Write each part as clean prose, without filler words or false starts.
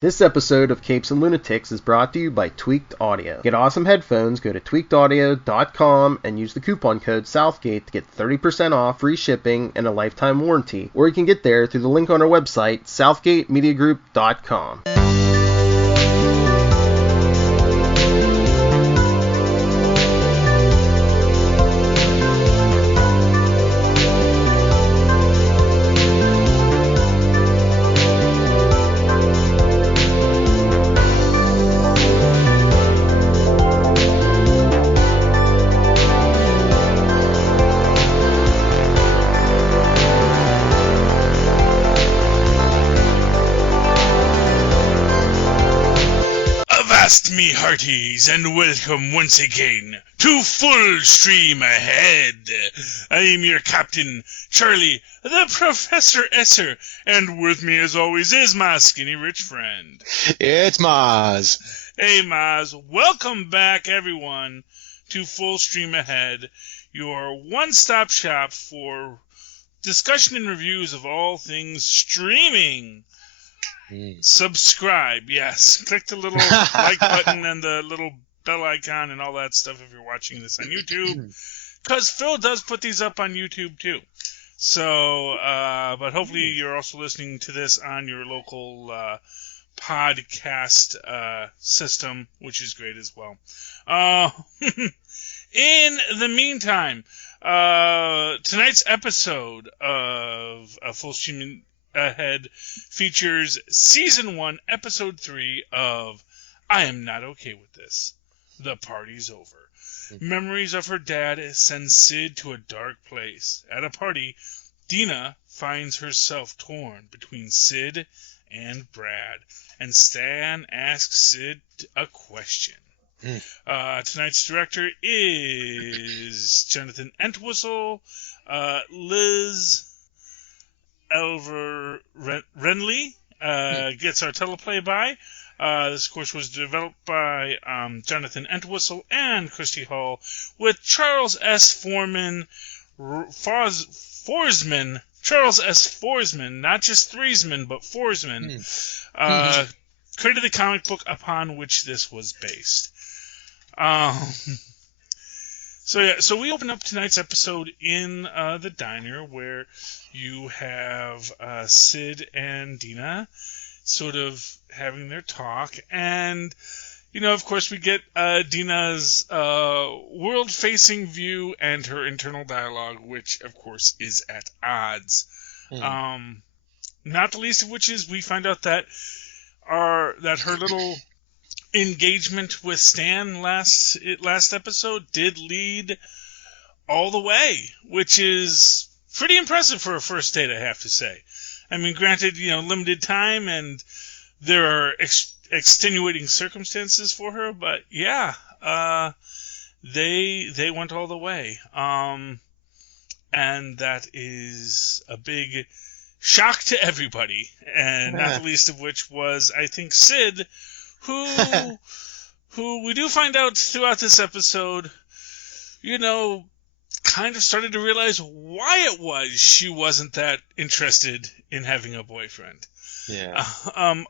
This episode of Capes and Lunatics is brought to you by Tweaked Audio. Get awesome headphones, go to tweakedaudio.com and use the coupon code Southgate to get 30% off, free shipping, and a lifetime warranty. Or you can get there through the link on our website, southgatemediagroup.com. Me hearties, and welcome once again to Full Stream Ahead. I am your captain, Charlie, the Professor Esser, and with me as always is my skinny rich friend. It's Mozz. Hey Mozz, welcome back everyone to Full Stream Ahead, your one-stop shop for discussion and reviews of all things streaming. Subscribe, yes. Click the little like button and the little bell icon and all that stuff if you're watching this on YouTube. Because Phil does put these up on YouTube too. So, but hopefully you're also listening to this on your local podcast system, which is great as well. In the meantime, tonight's episode of Full Stream Ahead features Season 1, Episode 3 of I Am Not Okay With This. The Party's Over. Memories of her dad send Sid to a dark place. At a party, Dina finds herself torn between Sid and Brad, and Stan asks Sid a question. Tonight's director is Jonathan Entwistle, Liz Elver Renly gets our teleplay by. This, of course, was developed by Jonathan Entwistle and Christy Hall, with Charles S. Forsman, Charles S. Forsman, not just Threesman, but Forsman, created the comic book upon which this was based. So we open up tonight's episode in the diner where you have Sid and Dina sort of having their talk. And, you know, of course, we get Dina's world-facing view and her internal dialogue, which, of course, is at odds. Not the least of which is we find out that her little engagement with Stan last episode did lead all the way, which is pretty impressive for a first date, I have to say. I mean, granted, you know, limited time and there are extenuating circumstances for her, but yeah, they went all the way. And that is a big shock to everybody, and not the least of which was, I think, Sid, who we do find out throughout this episode, you know, kind of started to realize why it was she wasn't that interested in having a boyfriend. Yeah.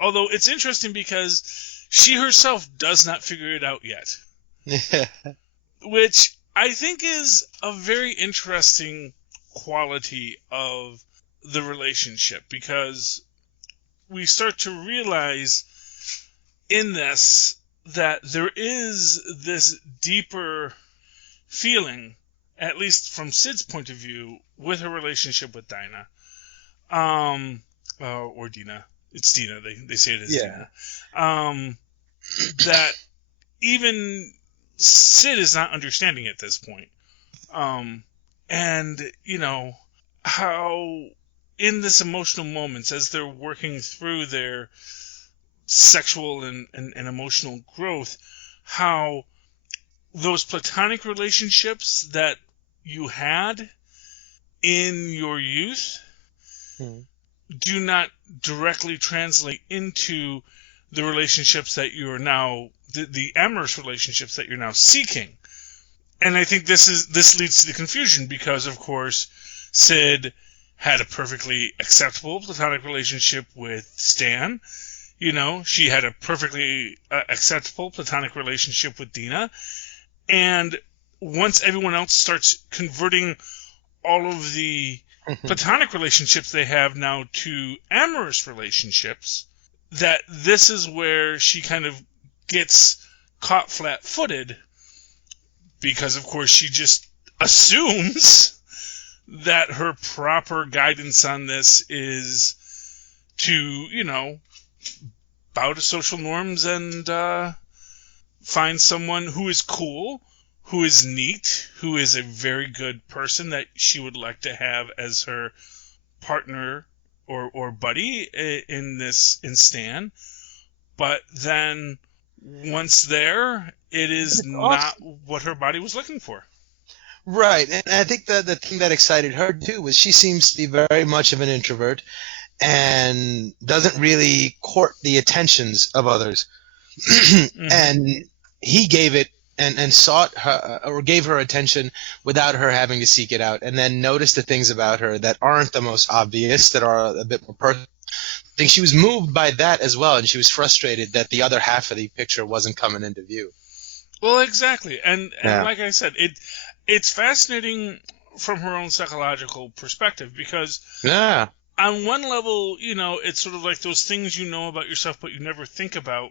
Although it's interesting because she herself does not figure it out yet. Which I think is a very interesting quality of the relationship, because we start to realize in this that there is this deeper feeling, at least from Sid's point of view, with her relationship with Dinah. Or Dina. It's Dina. They say it as Dina. That even Sid is not understanding at this point. And, you know, how in this emotional moments, as they're working through their sexual and emotional growth, how those platonic relationships that you had in your youth do not directly translate into the relationships that you're now, the amorous relationships that you're now seeking. And I think this leads to the confusion because, of course, Sid had a perfectly acceptable platonic relationship with Stan. You know, she had a perfectly acceptable platonic relationship with Dina. And once everyone else starts converting all of the platonic relationships they have now to amorous relationships, that this is where she kind of gets caught flat-footed, because of course she just assumes that her proper guidance on this is to, you know, bow to social norms and find someone who is cool, who is neat, who is a very good person that she would like to have as her partner or buddy in Stan. But then once there, it is not what her body was looking for. Right, and I think the thing that excited her too was she seems to be very much of an introvert and doesn't really court the attentions of others. And he gave it and sought her or gave her attention without her having to seek it out, and then noticed the things about her that aren't the most obvious, that are a bit more personal. I think she was moved by that as well, and she was frustrated that the other half of the picture wasn't coming into view. Well, exactly, and like I said, it's fascinating from her own psychological perspective, because on one level, you know, it's sort of like those things you know about yourself but you never think about.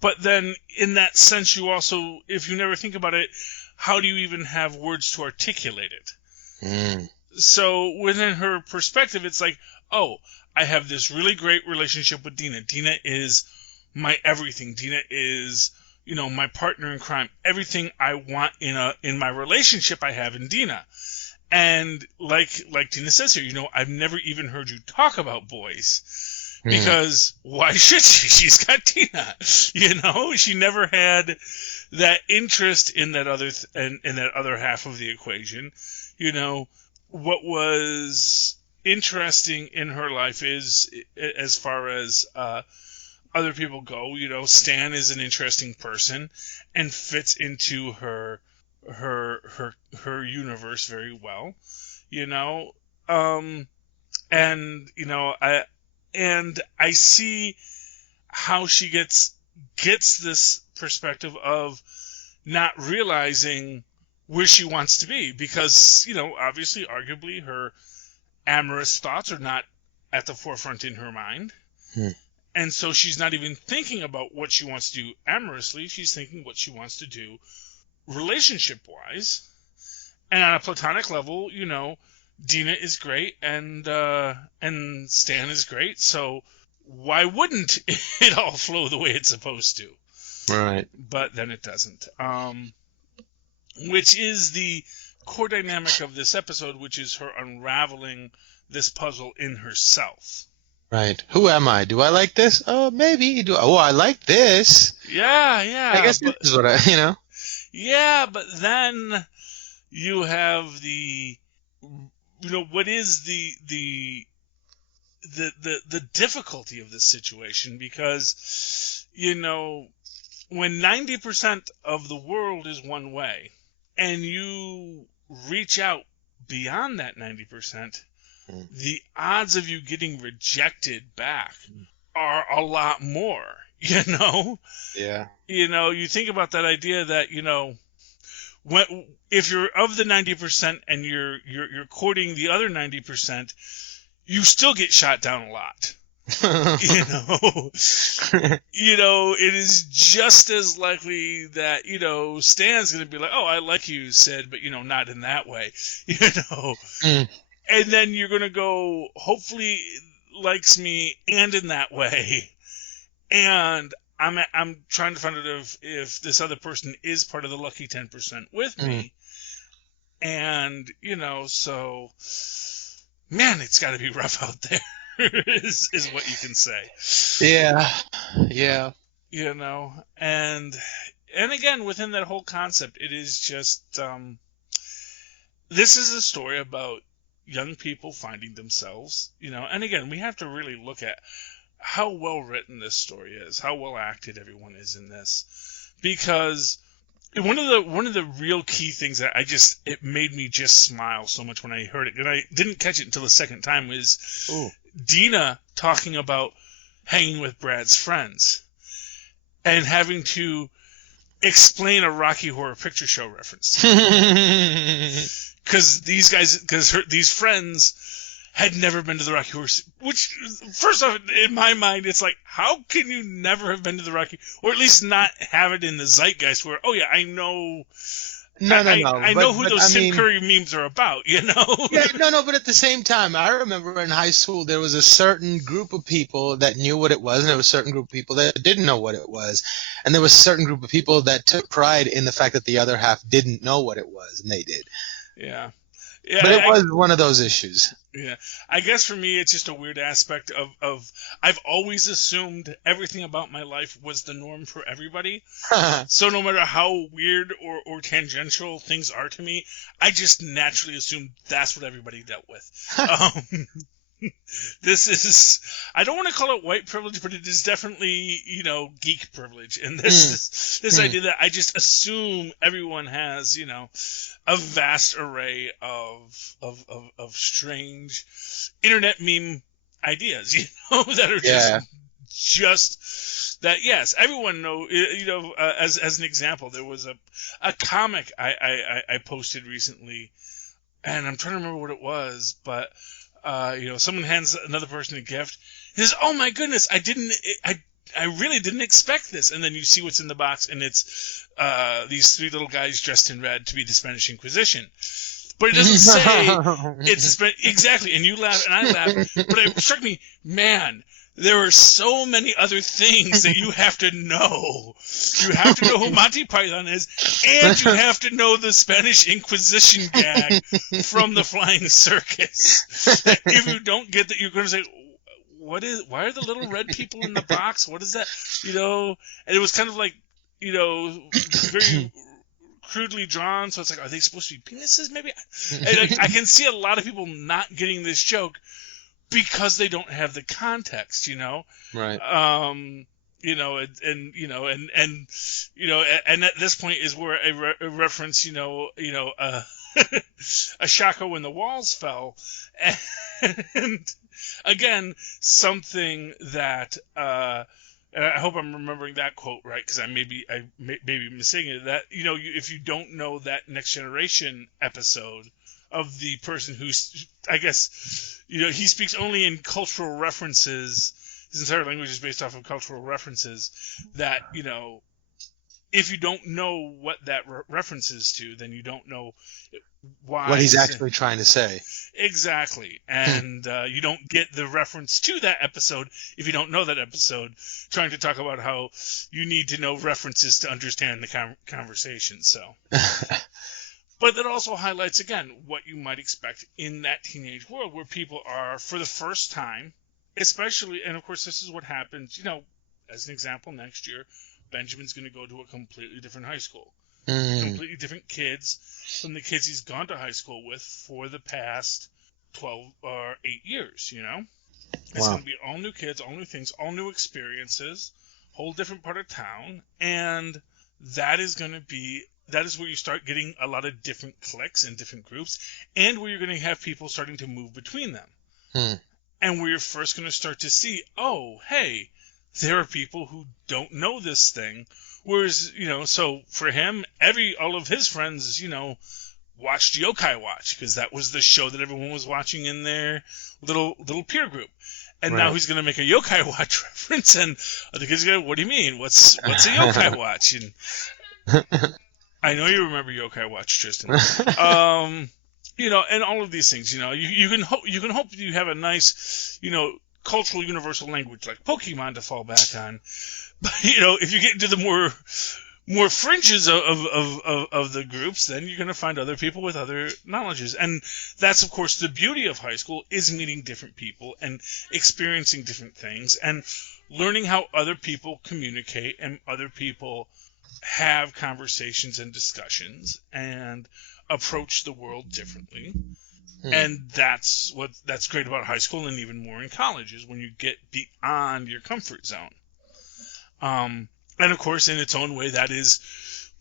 But then in that sense, you also, if you never think about it, how do you even have words to articulate it? So within her perspective, it's like, oh, I have this really great relationship with Dina. Dina is my everything. Dina is, you know, my partner in crime. Everything I want in my relationship, I have in Dina. And like Dina says here, you know, I've never even heard you talk about boys. Because why should she? She's got Dina. You know, she never had that interest in that other in that other half of the equation. You know, what was interesting in her life is, as far as other people go, you know, Stan is an interesting person and fits into her universe very well. You know, and you know, I see how she gets this perspective of not realizing where she wants to be, because, you know, obviously, arguably, her amorous thoughts are not at the forefront in her mind. And so she's not even thinking about what she wants to do amorously. She's thinking what she wants to do relationship-wise. And on a platonic level, you know, Dina is great and Stan is great, so why wouldn't it all flow the way it's supposed to? Right. But then it doesn't. Which is the core dynamic of this episode, which is her unraveling this puzzle in herself. Right. Who am I? Do I like this? Oh, maybe. Oh, I like this. Yeah. I guess this is what you know. Yeah, but then you have the, you know, what is the difficulty of this situation, because, you know, when 90% of the world is one way and you reach out beyond that 90%, the odds of you getting rejected back are a lot more, you know? Yeah. You know, you think about that idea that, you know, if you're of the 90% and you're courting the other 90%, you still get shot down a lot. You know, it is just as likely that, you know, Stan's going to be like, oh, I like you, Sid, but, you know, not in that way, you know. And then you're going to go, hopefully likes me and in that way. And I'm trying to find out if this other person is part of the lucky 10% with me. And, you know, so, man, it's got to be rough out there, is what you can say. Yeah. You know, and again, within that whole concept, it is just, this is a story about young people finding themselves, you know, and again, we have to really look at how well written this story is, how well acted everyone is in this, because one of the real key things that it made me just smile so much when I heard it, and I didn't catch it until the second time, was Dina talking about hanging with Brad's friends and having to explain a Rocky Horror Picture Show reference. Because these friends had never been to the Rocky Horror, which, first off, in my mind, it's like, how can you never have been to the Rocky, or at least not have it in the zeitgeist where, oh yeah, I know. I know who those Tim Curry memes are about, you know? Yeah, no, but at the same time, I remember in high school there was a certain group of people that knew what it was, and there was a certain group of people that didn't know what it was. And there was a certain group of people that took pride in the fact that the other half didn't know what it was, and they did. Yeah. But it was one of those issues. Yeah. I guess for me, it's just a weird aspect of I've always assumed everything about my life was the norm for everybody. So no matter how weird or tangential things are to me, I just naturally assume that's what everybody dealt with. This is, I don't want to call it white privilege, but it is definitely, geek privilege. And this idea that I just assume everyone has, a vast array of strange internet meme ideas, that are just that. Yes, everyone know, as an example, there was a comic I posted recently, and I'm trying to remember what it was, but someone hands another person a gift. He says, "Oh my goodness, I really didn't expect this." And then you see what's in the box, and it's these three little guys dressed in red to be the Spanish Inquisition. But it doesn't say it's exactly. And you laugh, and I laugh. But it struck me, man, there are so many other things that you have to know. You have to know who Monty Python is, and you have to know the Spanish Inquisition gag from the Flying Circus. If you don't get that, you're going to say, why are the little red people in the box? What is that? And it was kind of like, very crudely drawn. So it's like, are they supposed to be penises maybe? And I can see a lot of people not getting this joke because they don't have the context, Right. And at this point is where a reference, a Shako when the walls fell, and again something that, and I hope I'm remembering that quote right, because I may be missing it. That if you don't know that Next Generation episode of the person who's, I guess, he speaks only in cultural references. His entire language is based off of cultural references. That, if you don't know what that references to, then you don't know why. What he's actually trying to say. Exactly. And you don't get the reference to that episode if you don't know that episode, trying to talk about how you need to know references to understand the conversation. So. But that also highlights, again, what you might expect in that teenage world where people are, for the first time, especially, and of course this is what happens, as an example, next year, Benjamin's going to go to a completely different high school. Completely different kids from the kids he's gone to high school with for the past 12 or 8 years, It's going to be all new kids, all new things, all new experiences, whole different part of town, and that is where you start getting a lot of different cliques and different groups, and where you're going to have people starting to move between them. And where you're first going to start to see, oh, hey, there are people who don't know this thing. Whereas, so for him, all of his friends, watched Yokai Watch, because that was the show that everyone was watching in their little peer group. And now he's going to make a Yokai Watch reference, and other kids go, what do you mean? What's a Yokai Watch? And I know you remember Yokai Watch, Tristan. And all of these things, you can hope you have a nice, cultural universal language like Pokemon to fall back on. But, if you get into the more fringes of the groups, then you're going to find other people with other knowledges. And that's, of course, the beauty of high school, is meeting different people and experiencing different things and learning how other people communicate and other people have conversations and discussions and approach the world differently. And that's great about high school, and even more in college, is when you get beyond your comfort zone. And of course, in its own way, that is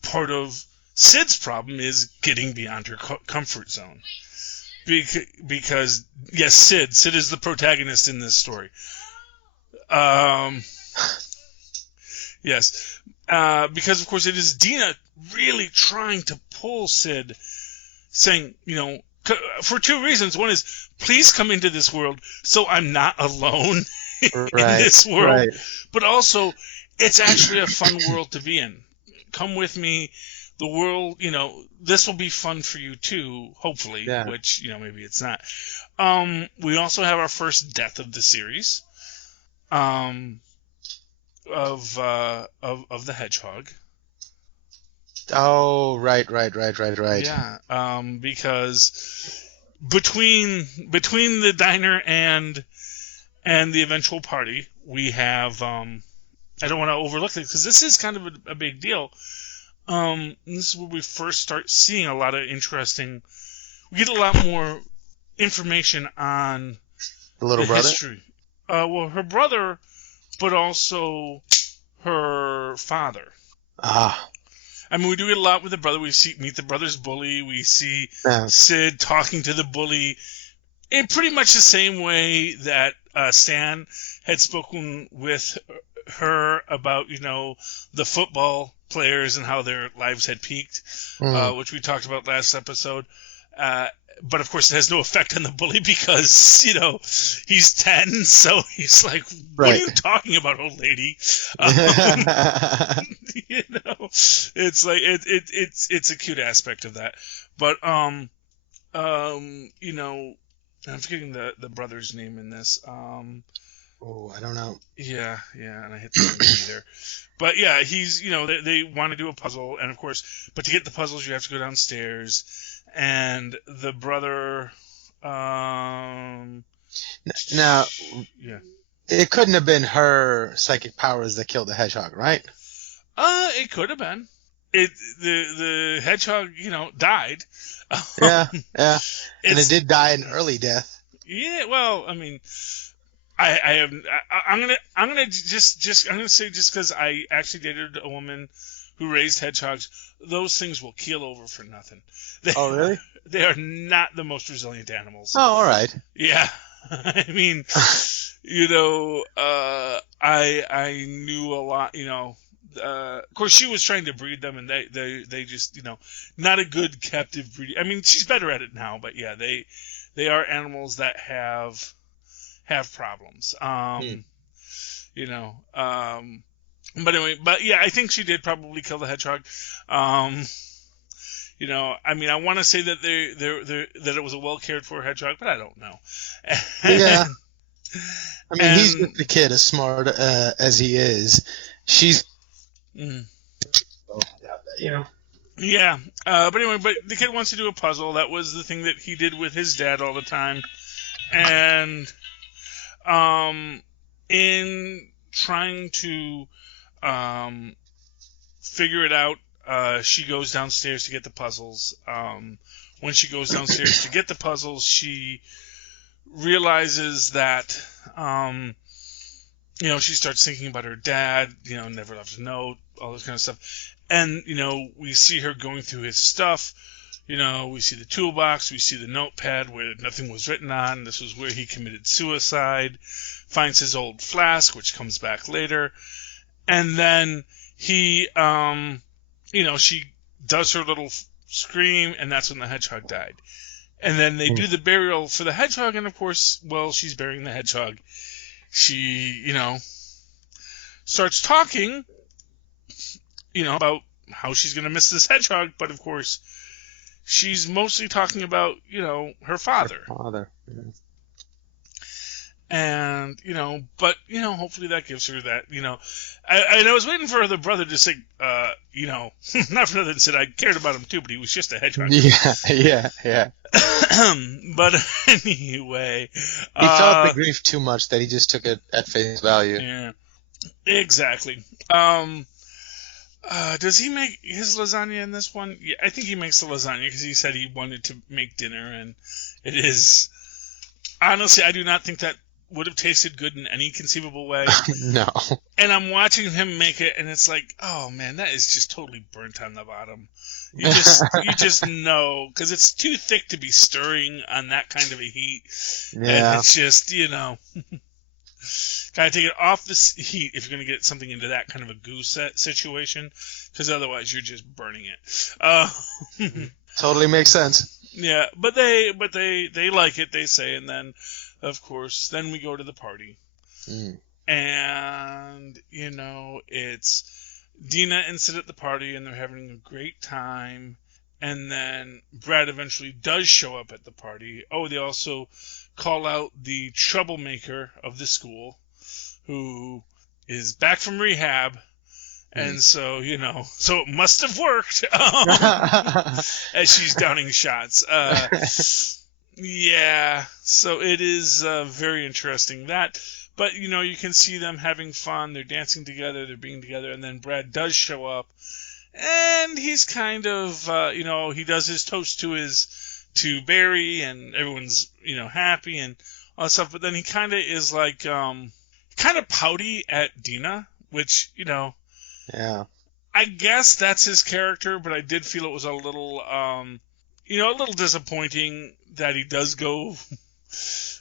part of Sid's problem, is getting beyond her comfort zone. Because yes, Sid is the protagonist in this story. Yes. Because, of course, it is Dina really trying to pull Sid, saying, for two reasons. One is, please come into this world so I'm not alone in this world. Right. But also, it's actually a fun world to be in. Come with me. The world, this will be fun for you too, hopefully, which, maybe it's not. We also have our first death of the series. Of the hedgehog. Oh, right. Yeah, because between the diner and the eventual party, we have I don't want to overlook it because this is kind of a big deal. This is where we first start seeing a lot of interesting. We get a lot more information on the little brother history. Well, her brother, but also her father. Ah. I mean, we do it a lot with the brother. We meet the brother's bully. We see Sid talking to the bully in pretty much the same way that Stan had spoken with her about, the football players and how their lives had peaked, which we talked about last episode. But of course, it has no effect on the bully because, he's 10, so he's like, what are you talking about, old lady? It's like, it's a cute aspect of that. But, I'm forgetting the brother's name in this. I don't know. Yeah, and I hit the wrong either. But yeah, he's, they want to do a puzzle, and of course, but to get the puzzles, you have to go downstairs. And the brother, now, yeah, it couldn't have been her psychic powers that killed the hedgehog, right? It could have been. The hedgehog, died. Yeah, and it did die an early death. Yeah, well, I mean, I'm gonna say just because I actually dated a woman who raised hedgehogs, those things will keel over for nothing. Oh, really? They are not the most resilient animals. Oh, all right. Yeah. I mean, I knew a lot, of course she was trying to breed them and they just, not a good captive breed. I mean, she's better at it now, but yeah, they are animals that have problems. But anyway, yeah, I think she did probably kill the hedgehog. I mean, I want to say that that it was a well cared for hedgehog, but I don't know. Yeah. I mean, he's just a kid, as smart as he is. She's. Yeah. But anyway, the kid wants to do a puzzle. That was the thing that he did with his dad all the time, and in trying to figure it out, she goes downstairs to get the puzzles. When she goes downstairs to get the puzzles, she realizes that, she starts thinking about her dad, never left a note, all this kind of stuff. And, we see her going through his stuff. We see the toolbox, we see the notepad where nothing was written on. This was where he committed suicide. Finds his old flask, which comes back later. And then he, she does her little scream, and that's when the hedgehog died. And then they do the burial for the hedgehog, and of course, while she's burying the hedgehog, she, starts talking, about how she's going to miss this hedgehog, but of course, she's mostly talking about, her father. Her father, yeah. And, but, hopefully that gives her that, I was waiting for the brother to say, not for nothing, said I cared about him too, but he was just a hedgehog. Yeah. But anyway. He felt the grief too much that he just took it at face value. Yeah, exactly. Does he make his lasagna in this one? Yeah, I think he makes the lasagna because he said he wanted to make dinner, and it is, honestly, I do not think that would have tasted good in any conceivable way. No. And I'm watching him make it, and it's like, oh man, that is just totally burnt on the bottom. You just know, because it's too thick to be stirring on that kind of a heat. Yeah. And it's just, Kind of take it off the heat if you're going to get something into that kind of a goose situation, because otherwise you're just burning it. Totally makes sense. Yeah, but they like it, they say, and then, of course, then we go to the party. And, it's Dina and Sid at the party, and they're having a great time. And then Brad eventually does show up at the party. Oh, they also call out the troublemaker of the school, who is back from rehab. And so, so it must have worked as she's downing shots. Yeah, so it is very interesting. But, you can see them having fun. They're dancing together. They're being together. And then Brad does show up. And he's kind of, he does his toast to Barry, and everyone's, happy and all that stuff. But then he kind of is like, kind of pouty at Dina, which, Yeah. I guess that's his character, but I did feel it was a little, a little disappointing that he does go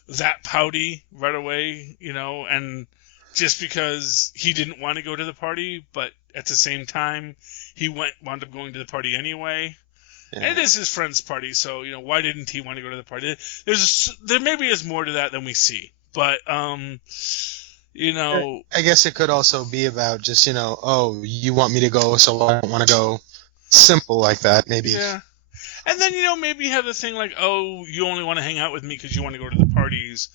that pouty right away, and just because he didn't want to go to the party, but at the same time, he wound up going to the party anyway. Yeah. And it is his friend's party, so, why didn't he want to go to the party? There maybe is more to that than we see, but, I guess it could also be about just, oh, you want me to go, so I don't want to go. Simple like that, maybe. Yeah. And then, maybe have the thing like, oh, you only want to hang out with me because you want to go to the parties.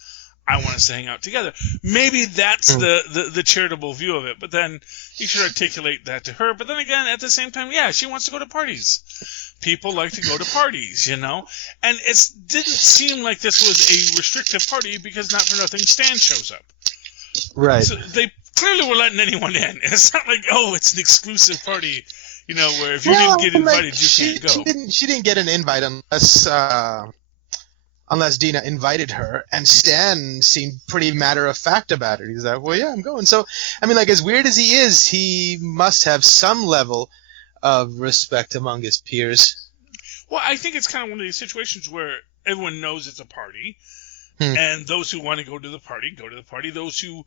I want us to hang out together. Maybe that's the charitable view of it, but then you should articulate that to her. But then again, at the same time, yeah, she wants to go to parties. People like to go to parties, And it didn't seem like this was a restrictive party because not for nothing Stan shows up. Right. So they clearly were letting anyone in. It's not like, oh, it's an exclusive party, where if you didn't get invited, you can't go. She didn't get an invite unless Dina invited her, and Stan seemed pretty matter-of-fact about it. He's like, well, yeah, I'm going. So, as weird as he is, he must have some level of respect among his peers. Well, I think it's kind of one of these situations where everyone knows it's a party, and those who want to go to the party, go to the party. Those who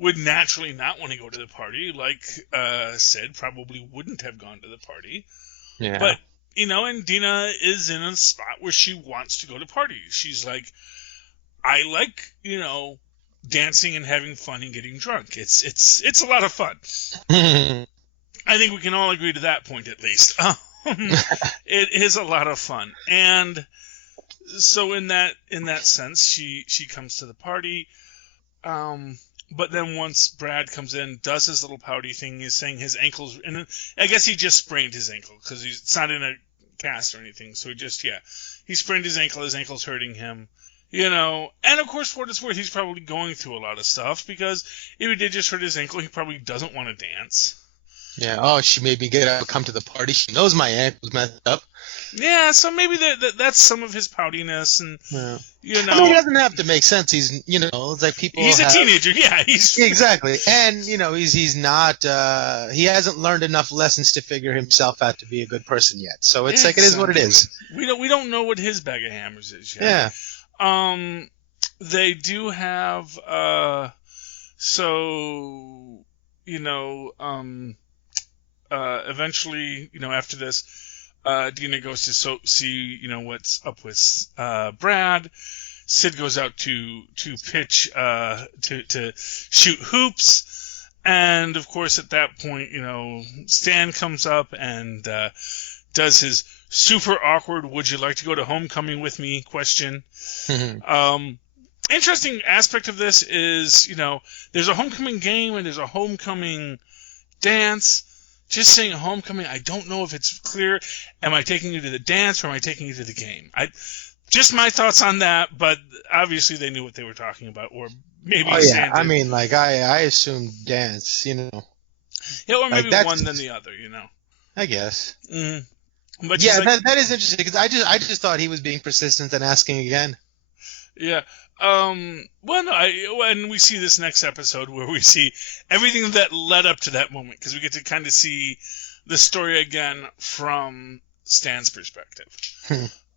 would naturally not want to go to the party, like Sid, probably wouldn't have gone to the party. Yeah. But, and Dina is in a spot where she wants to go to parties. She's like, I like, dancing and having fun and getting drunk. It's a lot of fun. I think we can all agree to that point, at least. It is a lot of fun. And so in that sense, she comes to the party. But then once Brad comes in, does his little pouty thing, he's saying his ankles, and I guess he just sprained his ankle because it's not in a cast or anything. So he sprained his ankle's hurting him, and of course, for what it's worth, he's probably going through a lot of stuff because if he did just hurt his ankle, he probably doesn't want to dance. Yeah. Oh, she made me come to the party. She knows my ankle's messed up. Yeah, so maybe that's some of his poutiness, and it doesn't have to make sense. He's, it's like people. He's a teenager, yeah. Exactly, and he's not. He hasn't learned enough lessons to figure himself out to be a good person yet. So it's like it is what it is. We don't know what his bag of hammers is yet. Yeah. They do have eventually, after this. Dina goes to see, what's up with Brad. Sid goes out to pitch, to shoot hoops. And, of course, at that point, Stan comes up and does his super awkward, would you like to go to homecoming with me question. Interesting aspect of this is, there's a homecoming game and there's a homecoming dance. Just saying homecoming, I don't know if it's clear. Am I taking you to the dance or am I taking you to the game? Just my thoughts on that, but obviously they knew what they were talking about, or maybe. Oh yeah, I assumed dance, Yeah, or maybe one than the other, I guess. Mm-hmm. But yeah, that is interesting because I just thought he was being persistent and asking again. Yeah. Well, no, and we see this next episode where we see everything that led up to that moment, because we get to kind of see the story again from Stan's perspective.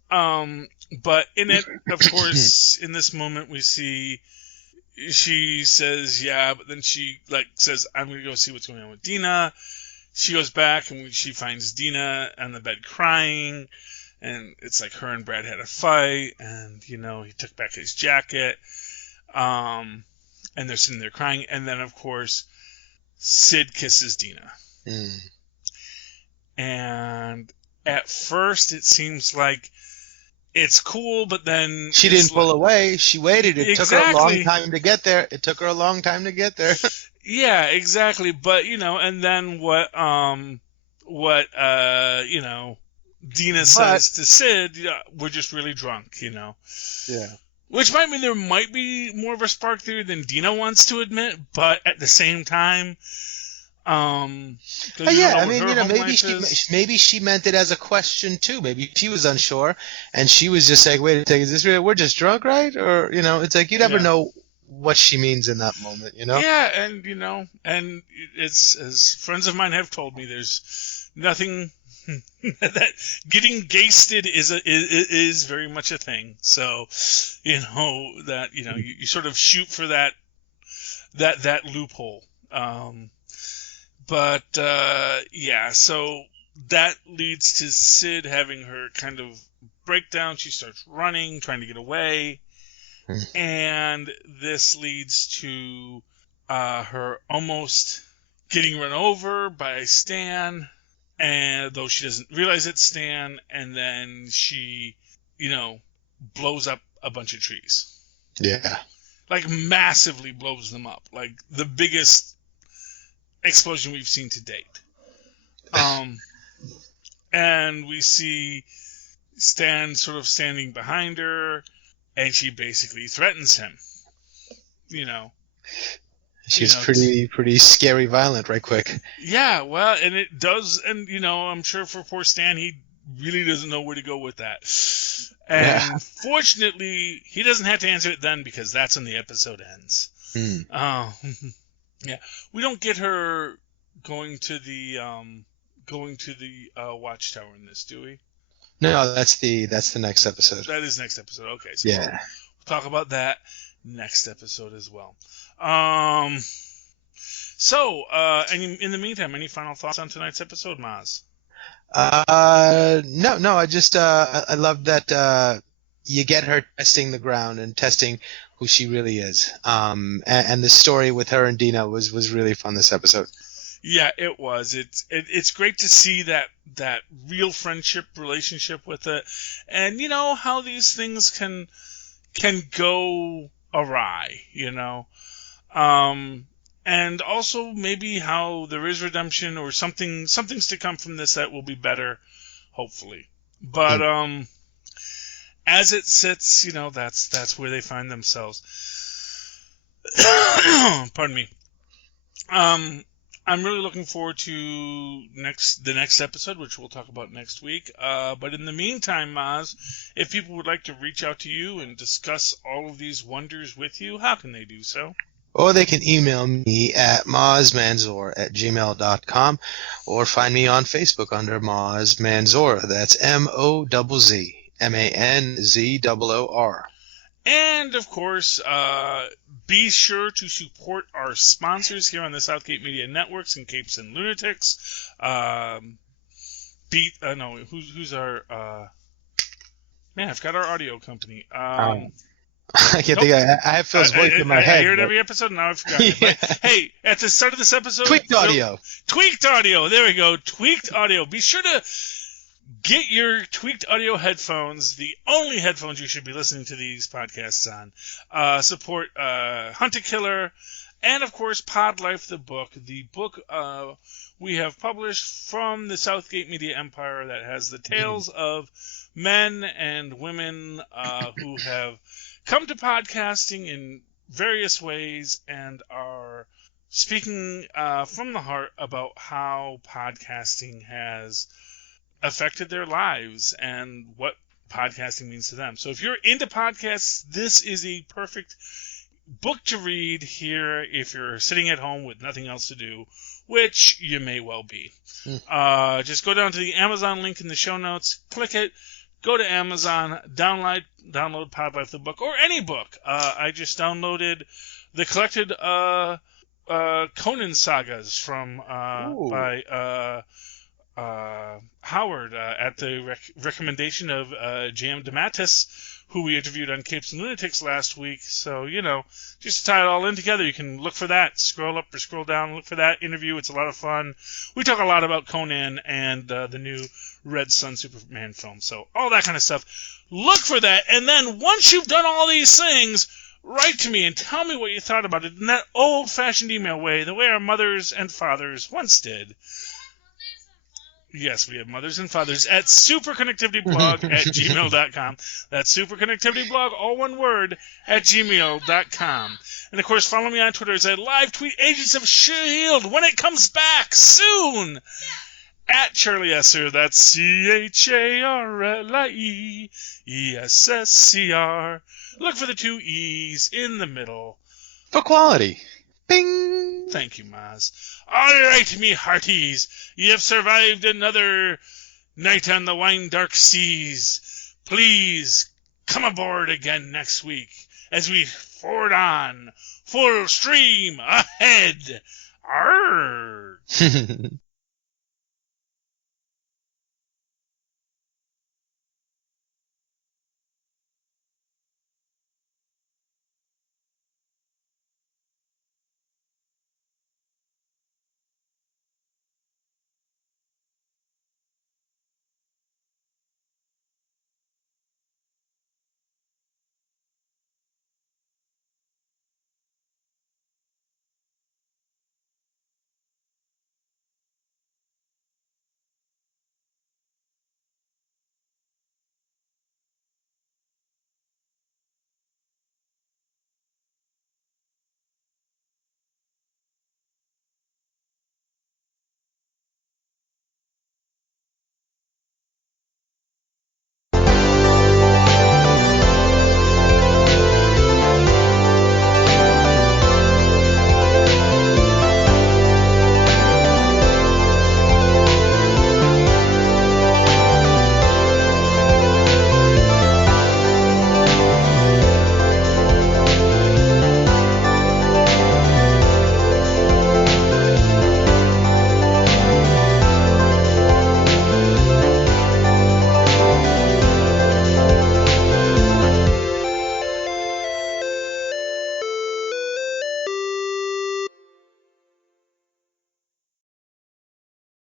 But in it, of course, in this moment we see, she says, yeah, but then she says, I'm going to go see what's going on with Dina. She goes back and she finds Dina on the bed crying, and it's like her and Brad had a fight, and, he took back his jacket, and they're sitting there crying, and then, of course, Sid kisses Dina. And at first it seems like it's cool, but then she didn't pull away. She waited. It took her a long time to get there. Yeah, exactly. But and then what Dina says to Sid, we're just really drunk, Yeah. Which might mean there might be more of a spark there than Dina wants to admit, but at the same time, maybe she meant it as a question too. Maybe she was unsure, and she was just like, "Wait a second, is this real? We're just drunk, right?" Or it's like you never know what she means in that moment, Yeah, and and it's, as friends of mine have told me, there's nothing that getting gasted is very much a thing. So, that you sort of shoot for that loophole. But so that leads to Sid having her kind of breakdown. She starts running, trying to get away, and this leads to her almost getting run over by Stan, and though she doesn't realize it's Stan, and then she, blows up a bunch of trees. Yeah. Like massively blows them up. Like the biggest explosion we've seen to date. And we see Stan sort of standing behind her, and she basically threatens him. She's pretty scary violent right quick. Yeah, well, and it does, and I'm sure for poor Stan, he really doesn't know where to go with that. And fortunately, he doesn't have to answer it then, because that's when the episode ends. Yeah, we don't get her going to the watchtower in this, do we? No, that's the next episode. That is next episode. Okay, so we'll talk about that next episode as well. So, in the meantime, any final thoughts on tonight's episode, Mozz? No, I just I love that you get her testing the ground and testing who she really is. And the story with her and Dina was really fun this episode. Yeah, it was. It's great to see that real friendship relationship with it, and how these things can go awry, and also maybe how there is redemption or something's to come from this that will be better, hopefully. But as it sits, that's where they find themselves. Pardon me. I'm really looking forward to the next episode, which we'll talk about next week. But in the meantime, Mozz, if people would like to reach out to you and discuss all of these wonders with you, how can they do so? Or they can email me at mozzmanzor@gmail.com, or find me on Facebook under Mozz Manzor. That's MOZZ MANZOOR. And, of course, be sure to support our sponsors here on the Southgate Media Networks and Capes and Lunatics. Who's our... man, I've got our audio company. I can't think. I have Phil's voice in my head. I hear it every episode, and now I've forgotten it. But, hey, at the start of this episode... Tweaked Audio. Tweaked Audio. There we go. Tweaked Audio. Be sure to get your Tweaked Audio headphones, the only headphones you should be listening to these podcasts on. Support Hunt a Killer, and, of course, Pod Life, the book. The book we have published from the Southgate Media Empire that has the tales of men and women who have come to podcasting in various ways and are speaking from the heart about how podcasting has affected their lives and what podcasting means to them. So if you're into podcasts, this is a perfect book to read here if you're sitting at home with nothing else to do, which you may well be. Just go down to the Amazon link in the show notes, click it, go to Amazon, download Pod Life the book, or any book. I just downloaded the collected Conan sagas from by Howard at the recommendation of J.M. DeMatteis, who we interviewed on Capes and Lunatics last week. So, just to tie it all in together, you can look for that. Scroll up or scroll down, look for that interview. It's a lot of fun. We talk a lot about Conan and the new Red Sun Superman film. So all that kind of stuff. Look for that. And then once you've done all these things, write to me and tell me what you thought about it in that old-fashioned email way, the way our mothers and fathers once did. Yes, we have mothers and fathers at superconnectivityblog at gmail.com. That's superconnectivityblog, all one word, at gmail.com. And, of course, follow me on Twitter as I live tweet Agents of S.H.I.E.L.D. when it comes back soon. At Charlie Esser, that's CharlieEssescr. Look for the 2 E's in the middle. For quality. Bing! Thank you, Mozz. All right, me hearties, ye have survived another night on the wine dark seas. Please come aboard again next week as we ford on full stream ahead. Arr!